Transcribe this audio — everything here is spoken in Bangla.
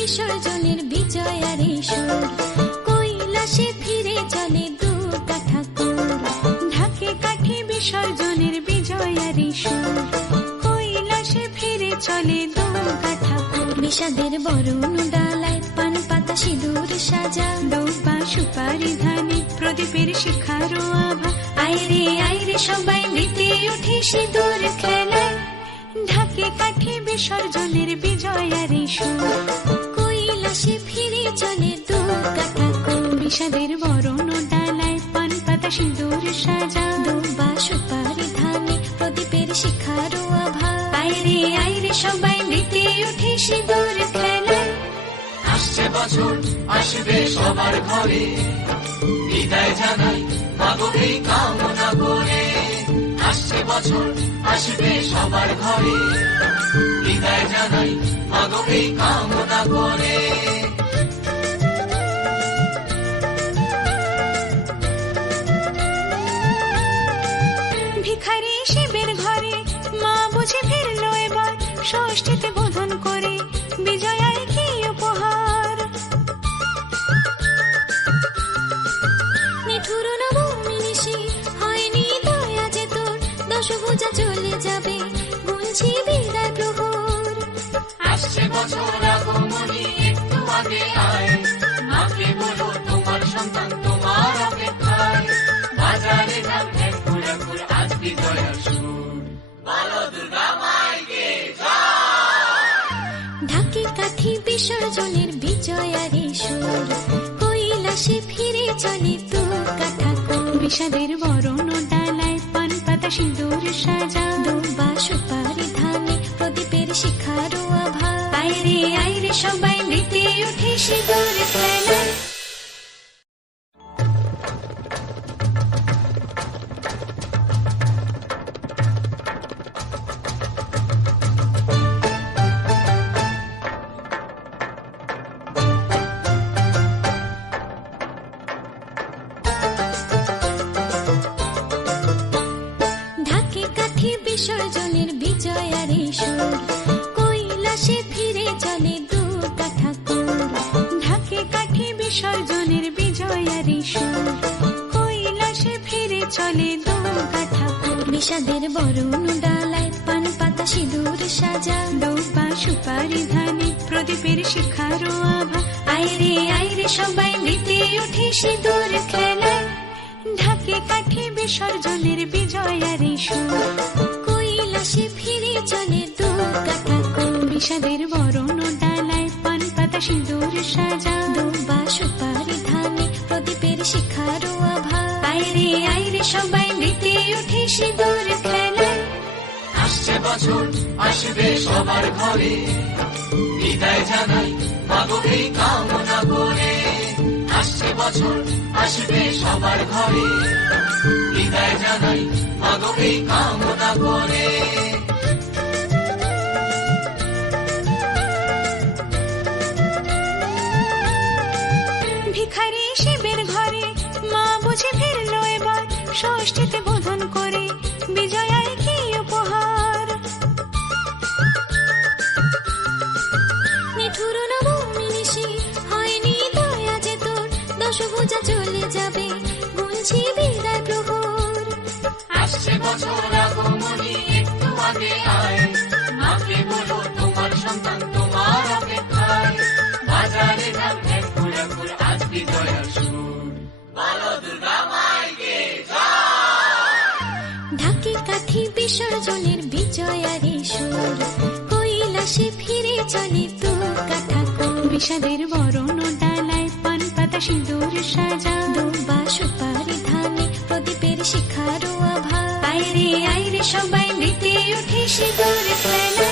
বিসর্জনের বিজয়ারে সুর, কৈলাসে ফিরে চলে দু ঠাকুর। ঢাকে কাঠি বিসর্জনের বিজয়ারে সুর, কৈলাসে ফিরে চলে দু ঠাকুর। বিষাদের বরণ ডালায় পান পাতা সিঁদুর সাজা, দৌপা সুপারি ধানে প্রদীপের শিখারো আভা। আইরে সবাই মেতে উঠে সিঁদুর খেলায়, ঢাকে কাঠি বিসর্জনের বিজয়ারে সুর, কৈলাসে ফিরে চলে দু ঠাকুর। বিষাদের বরণ ডালায় পান পাতা সিঁদুর সাজা, দৌপা সুপারি ধানে প্রদীপের শিখারো আভা। আইরে সবাই মেতে উঠে সিঁদুর খেলায়। আসছে বছর আসবে সবার ঘরে, বিদায় জানাই মাগো এই কামনা করে। আসছে বছর আসবে সবার ঘরে, বিদায় জানাই মাগো এই কামনা করে। ভিখারি শিবের ঘরে মা বুঝে ফিরলো এবার, ষষ্ঠীতে বোধন করে বিজয়ায় কি উপহার। নিঠুর নবমী নিশি হয়নি দয়া যে তোর, দশভুজা চলে যাবে গুনছি বিদায় প্রহর। আসছে বছর আগমনী একটু আগে আয়, মাকে বলো তোমার সন্তান তোমার অপেক্ষায়। বাজারে ঢাক ঢেক ঘুরাঘুর আজ বিজয়ার সুর, বলো দুর্গা মাইকে জয়। ঢাকে কাঠি বিসর্জনের বিজয়ারে সুর, কৈলাসে ফিরে চলে দু ঠাকুর। বিষাদের বরণ ডালায় পান পাতা সিঁদুর সাজা, দৌপা সুপারি ধানে প্রদীপের শিখারো আভা। আইরে সবাই মেতে উঠে সিঁদুর খেলায়। ঢাকে কাঠি বিসর্জনের বিজয়ারে সুর, কৈলাসে ফিরে চলে দু ঠাকুর। ঢাকে কাঠি বিসর্জনের বিজয়ারে সুর, কৈলাসে ফিরে চলে দু ঠাকুর। বিষাদের বরণ ডালায় পান পাতা সিঁদুর সাজা, দৌপা সুপারি ধানে প্রদীপের শিখারো আভা। আইরে সবাই মেতে উঠে সিঁদুর খেলায়, ঢাকে কাঠি বিসর্জনের বিজয়ারে সুর, কৈলাসে ফিরে চলে দু ঠাকুর। বিষাদের বরণ ডালায় পান পাতা সিঁদুর সাজা, দৌপা সুপারি ধানে প্রদীপের শিখারো আভা। আইরে সবাই মেতে উঠে সিঁদুর খেলায়। আসছে বছর আসবে সবার ঘরে, বিদায় জানাই মাগো এই কামনা করে। আসছে বছর আসবে সবার ঘরে, বিদায় জানাই মাগো এই কামনা করে। ভিখারি শিবের ঘরে মা বুঝে ফিরলো এবার, ষষ্ঠীতে বোধন করে বিজয়ায় কি উপহার। নিঠুর নবমী নিশি হয়নি দয়া যে তোর, দশভুজা চলে যাবে গুনছি বিদায় প্রহর। আসছে বছর আগমনী একটু আগে আয়, মাকে বলো তোমার সন্তান তোমার অপেক্ষায়। বাজারে ঢাক ঢেক ঘুরাঘুর আজ বিজয়ার সুর, বলো দুর্গা মাইকে জয়। ঢাকে কাঠি বিসর্জনের বিজয়ারে সুর, কৈলাসে ফিরে চলে দু ঠাকুর। বিষাদের বরণ ডালায় পান পাতা সিঁদুর সাজা, দৌপা সুপারি ধানে প্রদীপের শিখারো আভা। আইরে সবাই মেতে উঠে সিঁদুর খেলায়।